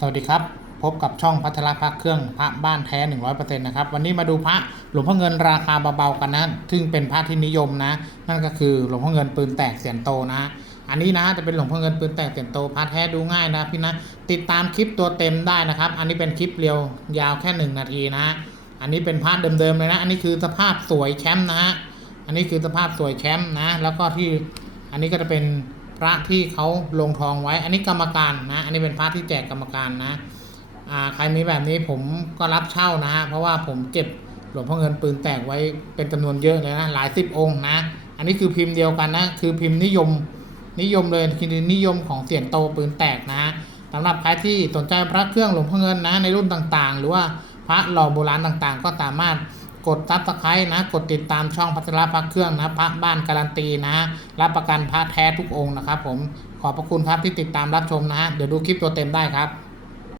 สวัสดีครับ พบกับช่องพัทรพระเครื่องพระบ้านแท้ 100%นะครับ วันนี้มาดูพระหลวงพ่อเงินราคาเบาๆกันนะ ซึ่งเป็นพระที่นิยมนะ นั่นก็คือหลวงพ่อเงินปืนแตกเสียนโตนะอันนี้นะจะเป็นหลวงพ่อเงินปืนแตกเสียนโตพระแท้ดูง่ายนะพี่นะ ติดตามคลิปตัวเต็มได้นะครับ อันนี้เป็นคลิปเรียวยาวแค่หนึ่งนาทีนะ อันนี้เป็นพระเดิมๆเลยนะ อันนี้คือสภาพสวยแชมป์นะฮะ อันนี้คือสภาพสวยแชมป์นะ แล้วก็ที่อันนี้ก็จะเป็น พระที่เขาลงทองไว้ อันนี้กรรมการนะ อันนี้เป็นพระที่แจกกรรมการนะอ่าใครมีแบบนี้ผมก็รับเช่านะฮะเพราะว่าผมเก็บหลวงพ่อเงินปืนแตกไว้เป็นจำนวนเยอะเลยนะหลายสิบองค์นะ อันนี้คือพิมพ์เดียวกันนะ คือพิมพ์นิยมนิยมเลยคือนิยมของเสียนโตปืนแตกนะสำหรับใครที่สนใจพระเครื่องหลวงพ่อเงินนะในรุ่นต่างๆ หรือว่าพระหล่อโบราณต่างๆ ก็สามารถ กดซับสไครต์นะ กดติดตามช่องพัชรพระเครื่องนะพระบ้านการันตีนะ รับประกันพระแท้ทุกองค์นะครับผมขอบพระคุณครับที่ติดตามรับชมนะ เดี๋ยวดูคลิปตัวเต็มได้ครับ